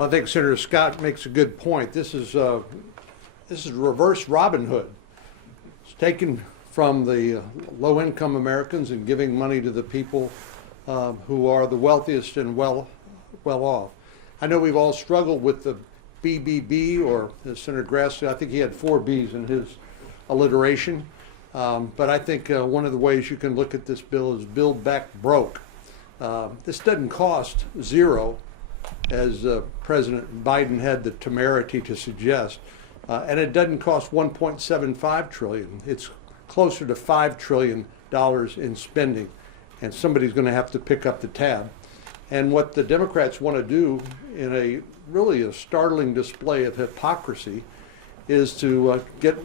I think Senator Scott makes a good point. This is reverse Robin Hood. It's taken from the low-income Americans and giving money to the people who are the wealthiest and well off. I know we've all struggled with the BBB, or as Senator Grassley, I think he had 4 Bs in his alliteration. But I think one of the ways you can look at this bill is build back broke. This doesn't cost zero, as President Biden had the temerity to suggest, and it doesn't cost $1.75 trillion. It's closer to $5 trillion in spending, and somebody's going to have to pick up the tab. And what the Democrats want to do, in a really startling display of hypocrisy, is to get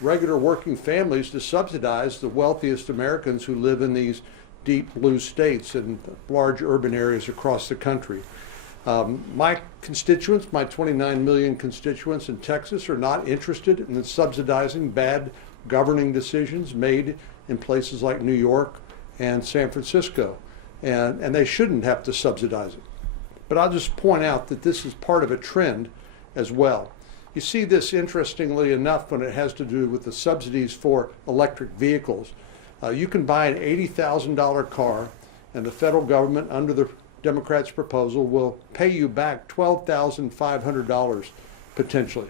regular working families to subsidize the wealthiest Americans who live in these deep blue states and large urban areas across the country. My constituents, my 29 million constituents in Texas, are not interested in subsidizing bad governing decisions made in places like New York and San Francisco, and they shouldn't have to subsidize it. But I'll just point out that this is part of a trend as well. You see this, interestingly enough, when it has to do with the subsidies for electric vehicles. You can buy an $80,000 car, and the federal government, under the Democrats' proposal, will pay you back $12,500 potentially.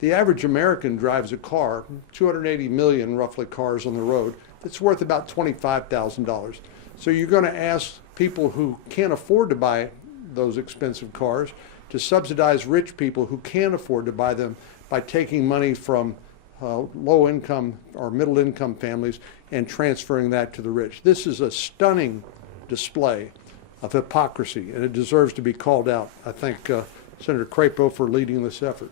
The average American drives a car, 280 million roughly cars on the road, that's worth about $25,000. So you're going to ask people who can't afford to buy those expensive cars to subsidize rich people who can afford to buy them by taking money from low-income or middle-income families and transferring that to the rich. This is a stunning display of hypocrisy, and it deserves to be called out. I thank Senator Crapo for leading this effort.